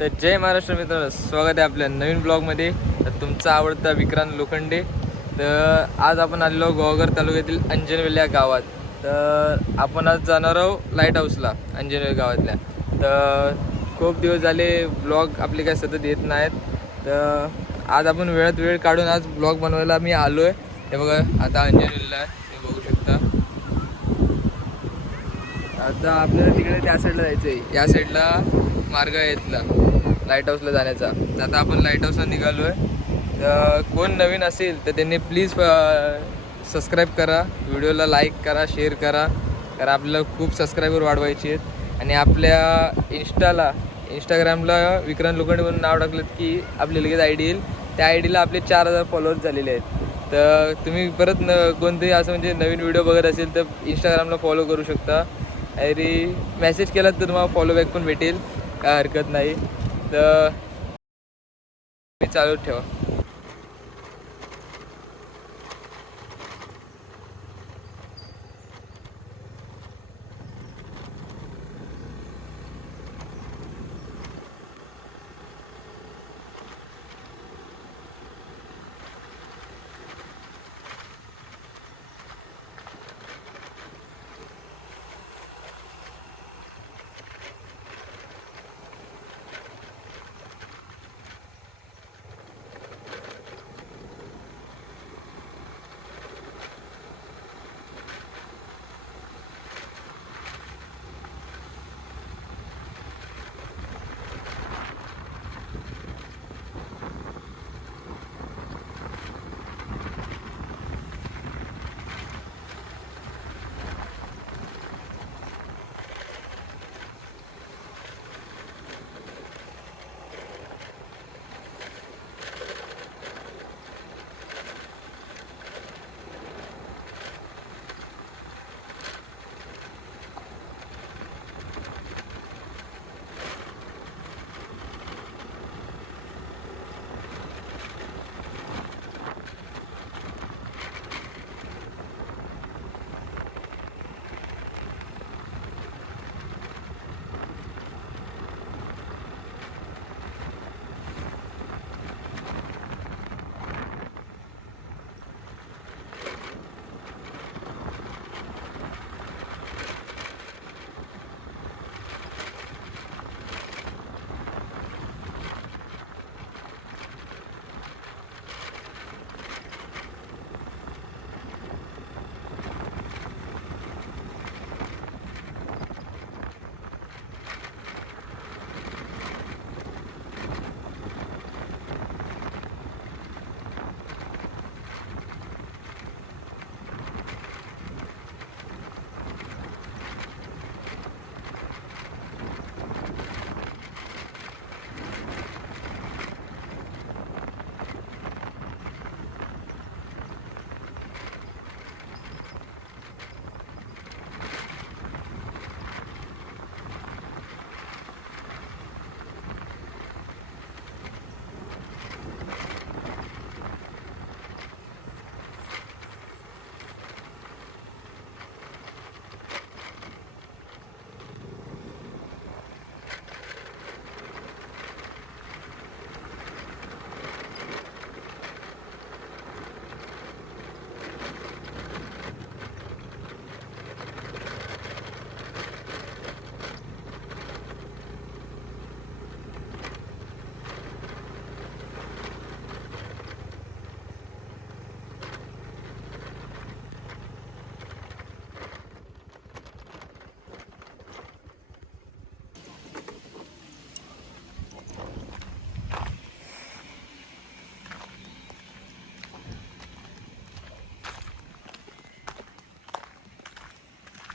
तर जय महाराष्ट्र मित्रांनो, स्वागत आहे आपल्या नवीन ब्लॉगमध्ये. तर तुमचा आवडता विक्रांत लोखंडे. तर आज आपण आलेलो गोवाघर तालुक्यातील अंजनवेल या गावात. तर आपण आज जाणार आहोत लाईट हाऊसला अंजनवेल गावातल्या. तर खूप दिवस झाले ब्लॉग आपले काय सतत येत नाहीत. तर आज आपण वेळात वेळ काढून आज ब्लॉग बनवायला मी आलो आहे. हे बघा, आता अंजनवेलला आहे, हे बघू शकता. आता आपल्याला तिकडे त्या साईडला जायचं आहे, या साईडला मार्ग आहे इथला लाईट हाऊसला जाण्याचा. तर आता आपण लाईट हाऊसला निघालो आहे. तर कोण नवीन असेल तर त्यांनी प्लीज सबस्क्राईब करा, व्हिडिओला लाईक करा, शेअर करा, कारण आपल्याला खूप सबस्क्रायबर वाढवायचे आहेत. आणि आपल्या इंस्टाग्रामला विक्रांत लोखंडे म्हणून नाव टाकलं की आपल्या लगेच आय डी येईल. त्या आय डीला आपले 4000 फॉलोअर्स झालेले आहेत. तर तुम्ही परत कोणतेही असं म्हणजे नवीन व्हिडिओ बघत असेल तर इंस्टाग्रामला फॉलो करू शकता. अरे मेसेज केलात तर तुम्हाला फॉलोबॅक पण भेटेल, काय हरकत नाही. तर मी चालू ठेवा.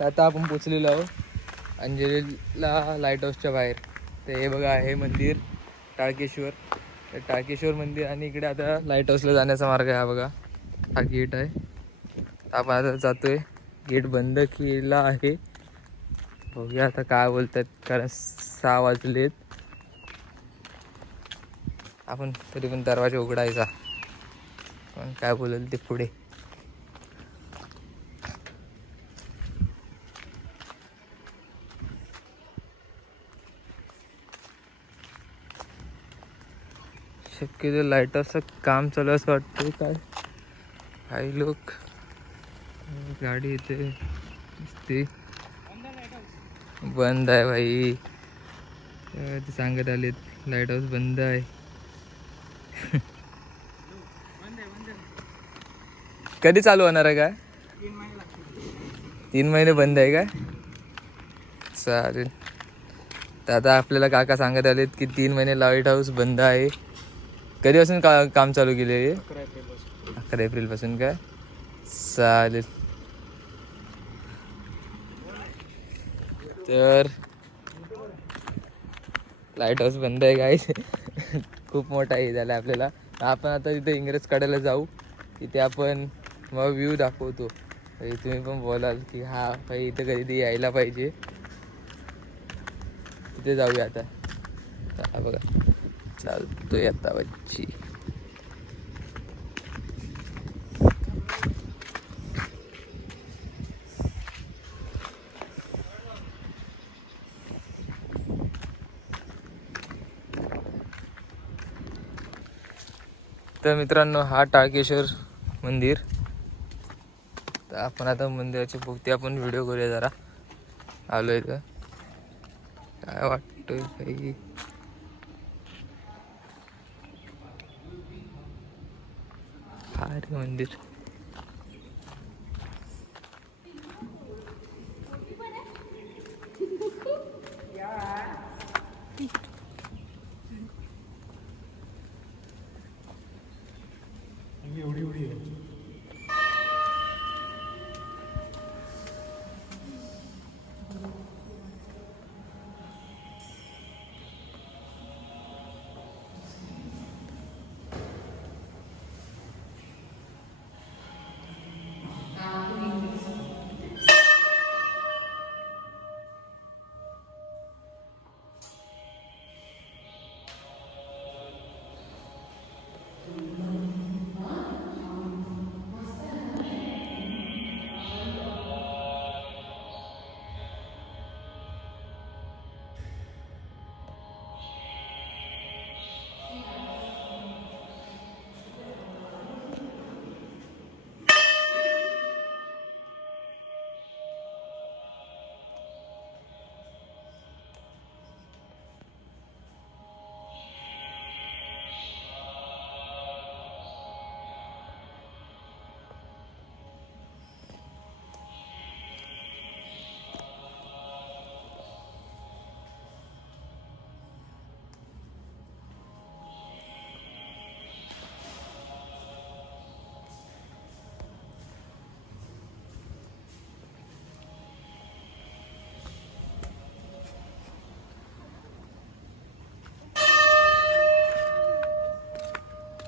आता आपण पोचलेलो आहोत अंजनेरीला लाईट हाऊसच्या बाहेर. तर हे बघा, हे मंदिर टाळकेश्वर. तर टाळकेश्वर मंदिर आणि इकडे आता लाईट हाऊसला जाण्याचा मार्ग आहे. हा बघा, हा गेट आहे. आपण आता जातोय. गेट बंद केला आहे. बघूया आता काय बोलतात, कारण 6 वाजलेत. आपण तरी पण दरवाजा उघडायचा, पण काय बोलेल ते पुढे. शक्यतो लाईट हाऊसचं काम चालू असं वाटतं. काय काही लोक गाडी येते दिसते. बंद आहे भाई. ते सांगत आलेत लाईट हाऊस बंद आहे. कधी चालू होणार आहे काय? 3 महिने बंद आहे काय? चालेल. तर आता आपल्याला काका सांगत आलेत की 3 महिने लाईट हाऊस बंद आहे. कधीपासून काम चालू केले? 11 एप्रिलपासून काय? चालेल. तर लाईट हाऊस बंद आहे काय? खूप मोठा हे झाला आपल्याला. आपण आता तिथे इंग्रज कड्याला जाऊ. तिथे आपण मग व्ह्यू दाखवतो. तुम्ही पण बोलाल की हा भाई इथं कधीतरी यायला पाहिजे. तिथे जाऊया आता. बघा चालतोय आता बच्ची. तर मित्रांनो हा टाळकेश्वर मंदिर. तर आपण आता मंदिराची भोवती आपण व्हिडिओ करूया जरा. आलोय तर काय वाटतंय काही. हा रे मंदिर.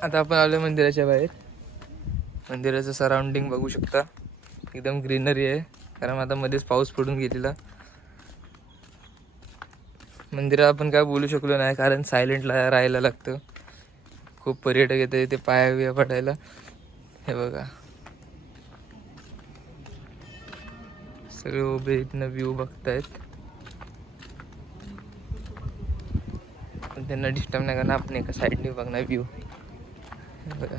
आता आपण आलो मंदिराच्या बाहेर. मंदिराचं सराउंडिंग बघू शकता. एकदम ग्रीनरी आहे. कारण आता मध्येच पाऊस पडून गेलेला. मंदिरात आपण काय बोलू शकलो नाही कारण सायलेंटला राहायला लागतं. खूप पर्यटक येतात इथे पाया बिया पडायला. हे बघा सगळे उभे इथनं व्ह्यू बघतायत. पण त्यांना डिस्टर्ब नाही करणार. आपण एका साईडने बघणार व्ह्यू. बघा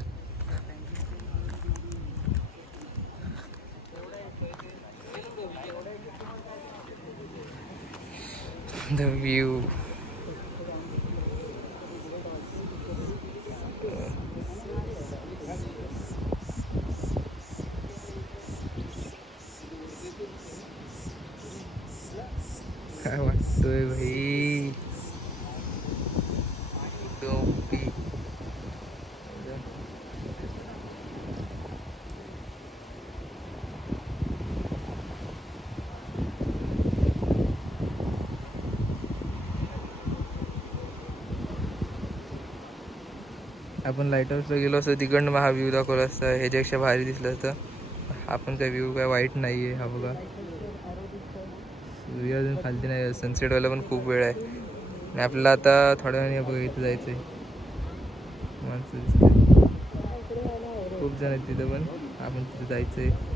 द व्ह्यू. काय वाटतोय भाई. टोपी आपण लाईट हाऊसला गेलो असतं तिकडनं हा व्ह्यू दाखवला असता. ह्याच्यापेक्षा भारी दिसलं असतं. आपण काय व्ह्यू काय वाईट नाही आहे. हा बघा सूर्य अजून खालती नाही. सनसेट व्हायला पण खूप वेळ आहे. आणि आपल्याला आता थोड्या वेळाने बघा इथं जायचं आहे. माणसं दिसते खूप जण आहेत तिथं. पण आपण तिथं जायचं आहे.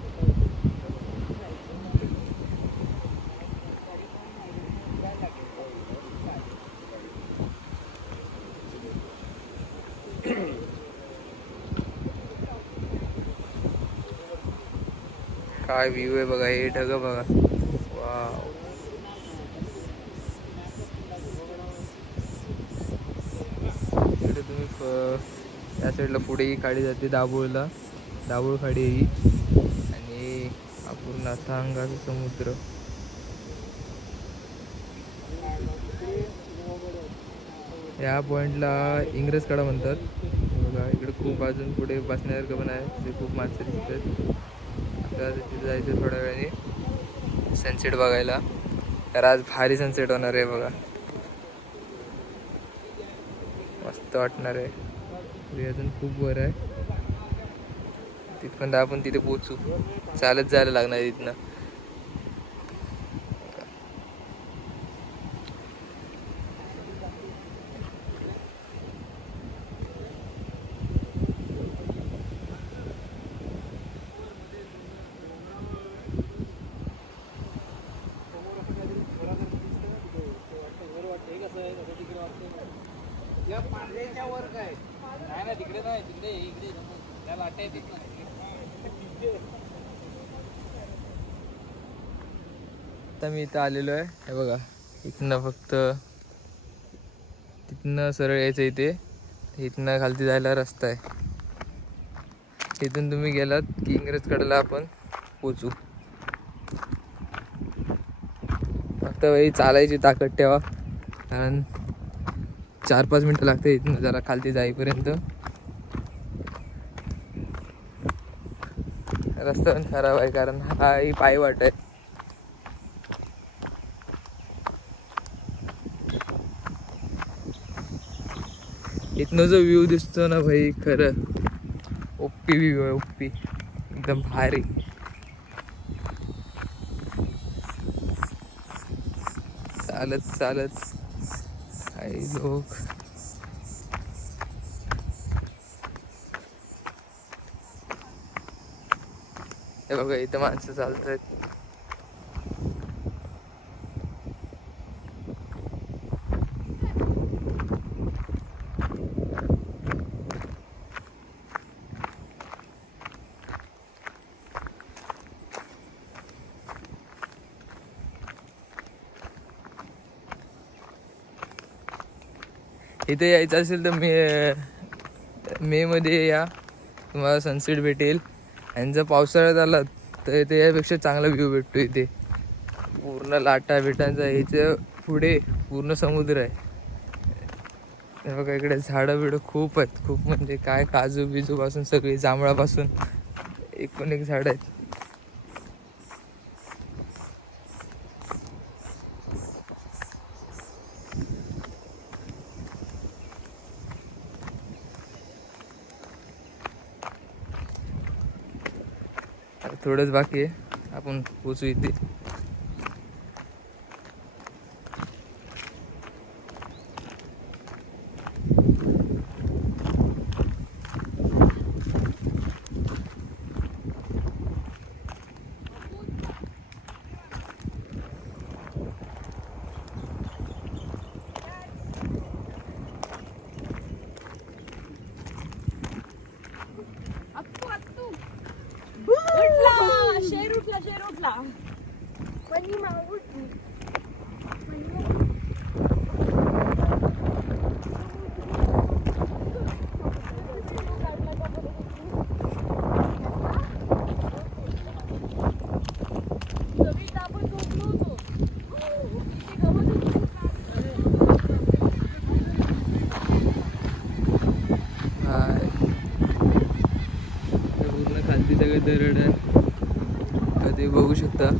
काय व्ह्यू आहे बघा, हे ढग बघा. वाव. इकडे तुम्ही त्या साईडला पुढे ही खाडी जाते दाभोळला, दाभोळ खाडी आहे ही. आणि हा पूर्ण अथांग असं समुद्र. या पॉईंटला इंग्रजकडा म्हणतात बघा. इकडे खूप अजून पुढे बसण्यासारखं पण आहे, ते खूप माणसं दिसतात. आपल्याला तिथे जायचं थोड्या वेळाने सनसेट बघायला. तर आज भारी सनसेट होणार आहे बघा, मस्त वाटणार आहे. अजून खूप वर आहे तिथपर्यंत आपण तिथे पोहोचू. चालत जायला लागणार तिथनं. आता मी इथं आलेलो आहे. हे बघा, इथनं फक्त तिथनं सरळ यायचं इथे. इथनं खालती जायला रस्ता आहे. इथून तुम्ही गेलात की इंग्रजकडेला आपण पोचू. फक्त वेळी चालायची ताकद ठेवा, कारण 4-5 मिनटं लागते इथनं जरा खालती जाईपर्यंत. रस्ता पण खराब आहे, कारण हा ही पायवाट आहे. इथनं जो व्ह्यू दिसतो ना भाई, खरं ओप्पी व्ह्यू आहे, ओप्पी एकदम भारी. चालत चालत काही लोक हे बघा, इथं माणसं चालत आहेत. इथे यायचं असेल तर मे मध्ये या, तुम्हाला सनसेट भेटेल. आणि जर पावसाळ्यात आलात तर इथे यापेक्षा चांगला व्ह्यू भेटतो. इथे पूर्ण लाटा बिटांचा, ह्याच्या पुढे पूर्ण समुद्र आहे. हे बघा, इकडे झाडं बिडं खूप आहेत, खूप म्हणजे काय, काजू बिजू पासून सगळी, जांभळापासून एकूण एक झाडं आहेत. थोडंच बाकी आहे, आपण पोचू इथे. पूर्ण खालती सगळं दरड आहे, ते बघू शकता.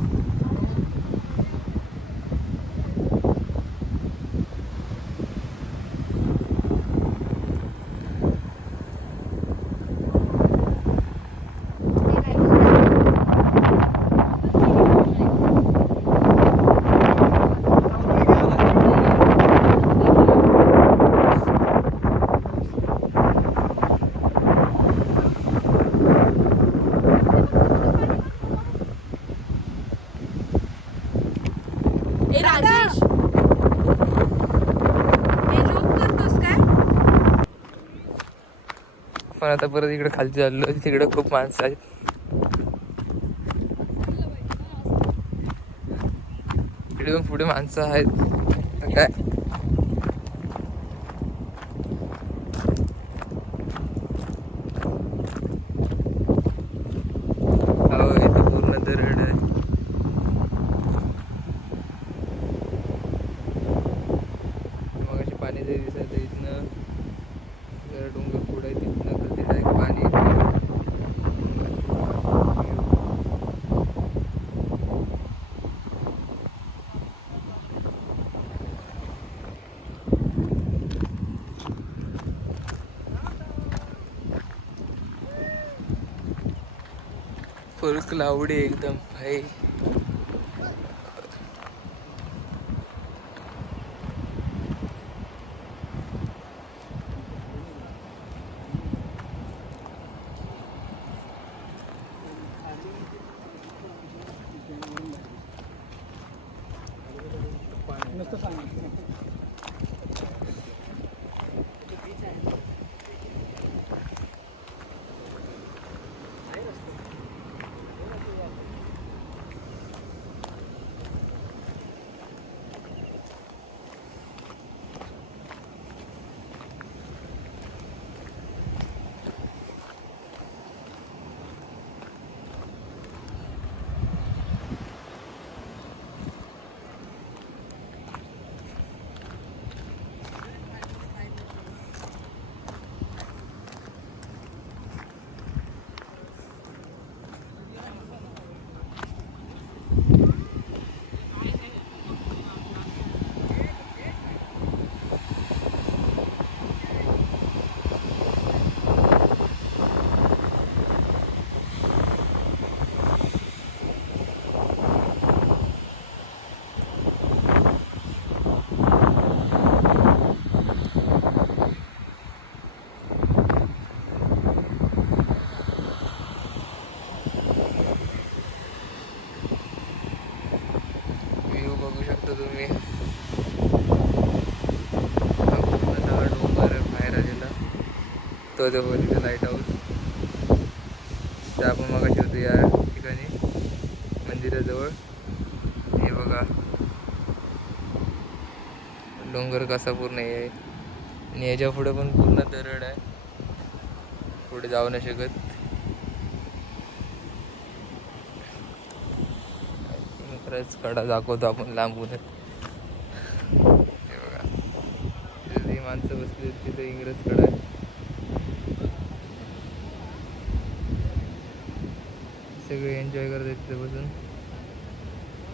पण आता परत इकडे खालती चाललो, तिकडे खूप माणसं आहेत. पण पुढे माणसं आहेत काय. हो इथं पूर्ण दरड आहे. मग अशी पाणी जरी दिसत इथनं जरा डोंगर पुढे आहे तिथनं कधी डायरेक्ट पाणी फुल क्लाउडी एकदम भाई. व्ह्यू बघू शकता तुम्ही. हा पूर्ण सगळा डोंगर बाहेर आलेला तो जो बोलतो लाईट हाऊस. तर आपण मग होतो या ठिकाणी मंदिराजवळ. हे बघा डोंगर कसा पूर्ण आहे आणि याच्या पुढे पण पूर्ण दरड आहे. पुढे जाऊ नाही शकत. खरंच कडा दाखवतो आपण लांबून. हे बघा तिथे माणसं बसली तिथे इंग्रज कडा आहे. सगळे एन्जॉय करतात तिथे बसून.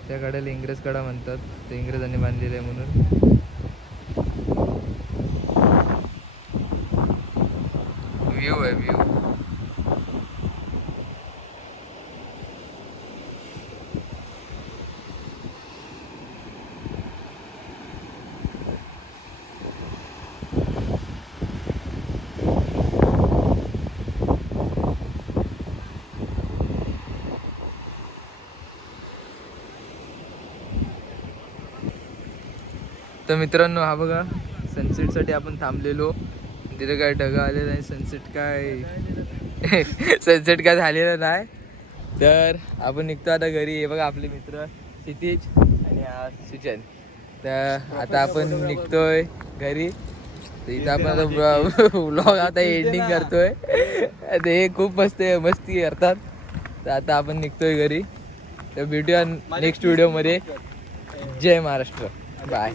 त्या कड्याला इंग्रज कडा म्हणतात. ते इंग्रजांनी बांधलेलं आहे म्हणून. व्ह्यू आहे व्ह्यू. तर मित्रांनो हा बघा सनसेटसाठी आपण थांबलेलो. तिथे काय ढगा आलेला नाही. सनसेट काय सनसेट काय झालेलं नाही. तर आपण निघतो आता घरी. हे बघा आपले मित्र क्षितिज आणि हा सुचन. तर आता आपण निघतोय घरी. तर इथं आपण आता व्लॉग आता एंडिंग करतोय. ते खूप मस्ती करतात. तर आता आपण निघतोय घरी. तर भेटूया नेक्स्ट व्हिडिओमध्ये. जय महाराष्ट्र. बाय.